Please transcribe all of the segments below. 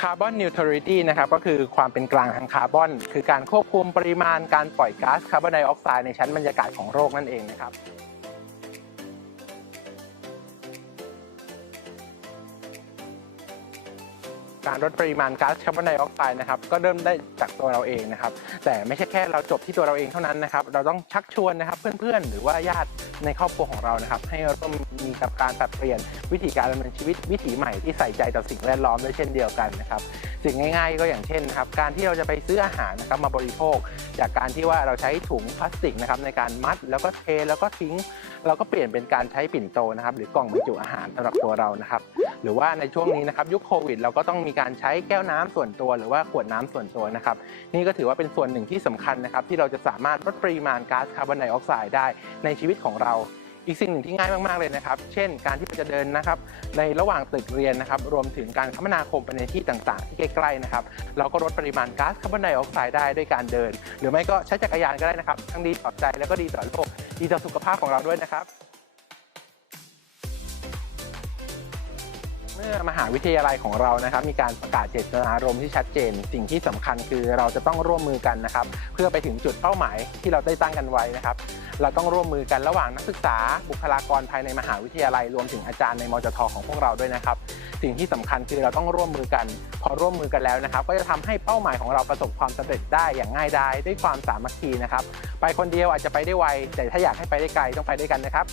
คาร์บอนนิวทรัลิตี้นะครับก็คือความเป็นกลางทางคาร์บอน คือการควบคุมปริมาณการปล่อยก๊าซคาร์บอนไดออกไซด์ในชั้นบรรยากาศของโลกนั่นเองนะครับ การลดปริมาณก๊าซคาร์บอนไดออกไซด์นะครับก็เริ่มได้จากตัวเราเองนะครับ แต่ไม่ใช่แค่เราจบที่ตัวเราเองเท่านั้นนะครับ เราต้องชักชวนนะครับเพื่อนๆ หรือว่าญาติในครอบครัวของเรานะครับ ให้ร่วมมีกับการปรับเปลี่ยนวิธีการดำเนินชีวิตวิถีใหม่ที่ใส่ใจต่อสิ่งแวดล้อมด้วยเช่นเดียวกันนะครับสิ่งง่าย ๆ ก็อย่างเช่นนะครับการที่เราจะไปซื้ออาหารนะครับมาบริโภค จากการที่ว่าเราใช้ถุงพลาสติกนะครับในการมัดแล้วก็เทแล้วก็ทิ้ง เราก็เปลี่ยนเป็นการใช้ปิ่นโตนะครับหรือกล่องบรรจุอาหารสำหรับตัวเรานะครับหรือว่าในช่วงนี้นะครับยุคโควิด เราก็ต้องมีการใช้แก้วน้ำส่วนตัว หรือว่าขวดน้ำส่วนตัวนะครับนี่ก็ถือว่าเป็นส่วนหนึ่งที่สำคัญนะครับที่เราจะสามารถลดปริมาณก๊าซคาร์บอนไดออกไซด์ได้ในชีวิตของเราอีกสิ่งหนึ่งที่ง่ายมากๆเลยนะครับ เช่น การที่เราจะเดินนะครับ ในระหว่างตึกเรียนนะครับ รวมถึงการคมนาคมไปในที่ต่างๆ ที่ใกล้ๆนะครับ เราก็ลดปริมาณก๊าซคาร์บอนไดออกไซด์ได้ด้วยการเดิน หรือไม่ก็ใช้จักรยานก็ได้นะครับ ทั้งดีต่อใจแล้วก็ดีต่อโลก ดีต่อสุขภาพของเราด้วยนะครับ เมื่อมหาวิทยาลัยของเรานะครับ มีการประกาศเจตนารมณ์ที่ชัดเจน สิ่งที่สำคัญคือเราจะต้องร่วมมือกันนะครับ เพื่อไปถึงจุดเป้าหมายที่เราได้ตั้งกันไว้นะครับ เราต้องร่วมมือกันระหว่างนักศึกษา บุคลากรภายในมหาวิทยาลัยรวมถึงอาจารย์ในมจทของพวกเราด้วยนะครับ สิ่งที่สำคัญคือเราต้องร่วมมือกัน พอร่วมมือกันแล้วนะครับ ก็จะทำให้เป้าหมายของเราประสบความสำเร็จได้อย่างง่ายดายด้วยความสามัคคีนะครับ ไปคนเดียวอาจจะไปได้ไวแต่ถ้าอยากให้ไปได้ไกลต้องไปด้วยกันนะครับ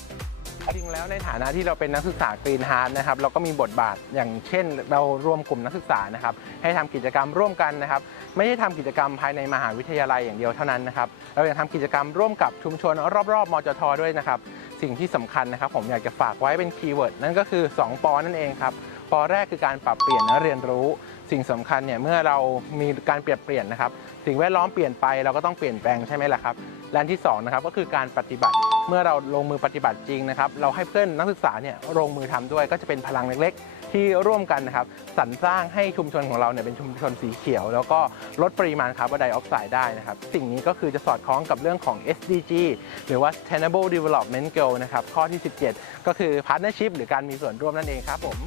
จริงแล้วในฐานะที่เราเป็นนักศึกษากรีนฮาร์ดนะครับเราก็มีบทบาทอย่างเช่น เรารวมกลุ่มนักศึกษานะครับให้ทำกิจกรรมร่วมกันนะครับ ไม่ใช่ทำกิจกรรมภายในมหาวิทยาลัยอย่างเดียวเท่านั้นนะครับเรายังทำกิจกรรมร่วมกับชุมชนรอบๆมจทด้วยนะครับสิ่งที่สำคัญนะครับ ผมอยากจะฝากไว้เป็นคีย์เวิร์ดนั่นก็คือ 2 ปอนั่นเองครับปอแรกคือการปรับเปลี่ยนและเรียนรู้ สิ่งสำคัญเนี่ยเมื่อเรามีการเปลี่ยนเปลี่ยนนะครับสิ่งแวดล้อมเปลี่ยนไปเราก็ต้องเปลี่ยนแปลงใช่ไหมล่ะครับ และอันที่สองนะครับก็คือการปฏิบัติเมื่อเราลงมือปฏิบัติจริงนะครับเราให้เพื่อนนักศึกษาเนี่ยลงมือทำด้วย ก็จะเป็นพลังเล็ก ๆ ที่ร่วมกันนะครับสรรสร้างให้ชุมชนของเราเนี่ยเป็นชุมชนสีเขียว แล้วก็ลดปริมาณคาร์บอนไดออกไซด์ได้นะครับสิ่งนี้ก็คือจะสอดคล้องกับเรื่องของ SDG หรือว่า Sustainable Development Goal นะครับข้อที่ 17 ก็คือ Partnership หรือการมีส่วนร่วมนั่นเองครับผม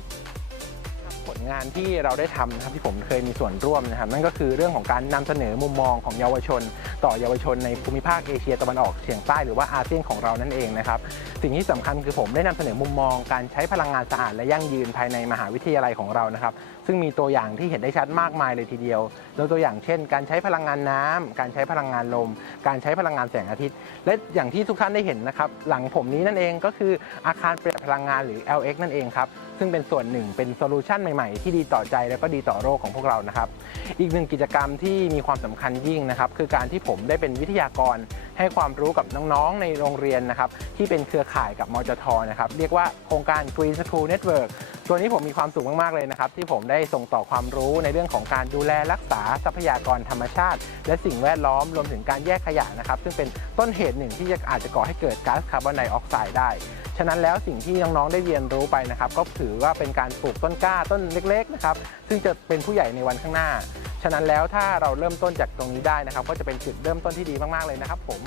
ผลงานที่เราได้ทำนะครับที่ผมเคยมีส่วนร่วมนะครับนั่นก็คือเรื่องของการนำเสนอมุมมองของเยาวชน ต่อเยาวชนในภูมิภาคเอเชียตะวันออกเฉียงใต้หรือว่าอาเซียนของเรานั่นเองนะครับสิ่งที่สำคัญคือผมได้นำเสนอมุมมองการใช้พลังงานสะอาดและยั่งยืนภายในมหาวิทยาลัยของเรานะครับ ซึ่งมีตัวอย่างที่เห็นได้ชัดมากมายเลยทีเดียวโดยตัวอย่างเช่น การใช้พลังงานน้ำการใช้พลังงานลม การใช้พลังงานแสงอาทิตย์ และอย่างที่ทุกท่านได้เห็นนะครับ หลังผมนี้นั่นเองก็คืออาคารประหยัดพลังงานหรือ LX นั่นเองครับ ซึ่งเป็นส่วนหนึ่งเป็นโซลูชันใหม่ๆ ที่ดีต่อใจแล้วก็ดีต่อโลกของพวกเรานะครับ อีกหนึ่งกิจกรรมที่มีความสำคัญยิ่งนะครับ คือการที่ผมได้เป็นวิทยากร ให้ความรู้กับน้องๆในโรงเรียนนะครับที่เป็นเครือข่ายกับมจทนะครับเรียกว่าโครงการ Green School Network ตัวนี้ผมมีความสุขมาก ๆ เลยนะครับ ที่ผมได้ส่งต่อความรู้ในเรื่องของการดูแลรักษาทรัพยากรธรรมชาติ และสิ่งแวดล้อมรวมถึงการแยกขยะนะครับ ซึ่งเป็นต้นเหตุหนึ่งที่จะอาจจะก่อให้เกิดก๊าซคาร์บอนไดออกไซด์ได้ ฉะนั้นแล้วสิ่งที่น้องๆได้เรียนรู้ไปนะครับ ก็ถือว่าเป็นการปลูกต้นกล้าต้นเล็ก ๆ นะครับ ซึ่งจะเป็นผู้ใหญ่ในวันข้างหน้า ฉะนั้นแล้วถ้าเราเริ่มต้นจากตรงนี้ได้นะครับ ก็จะเป็นจุดเริ่มต้นที่ดีมากๆเลยนะครับ ผม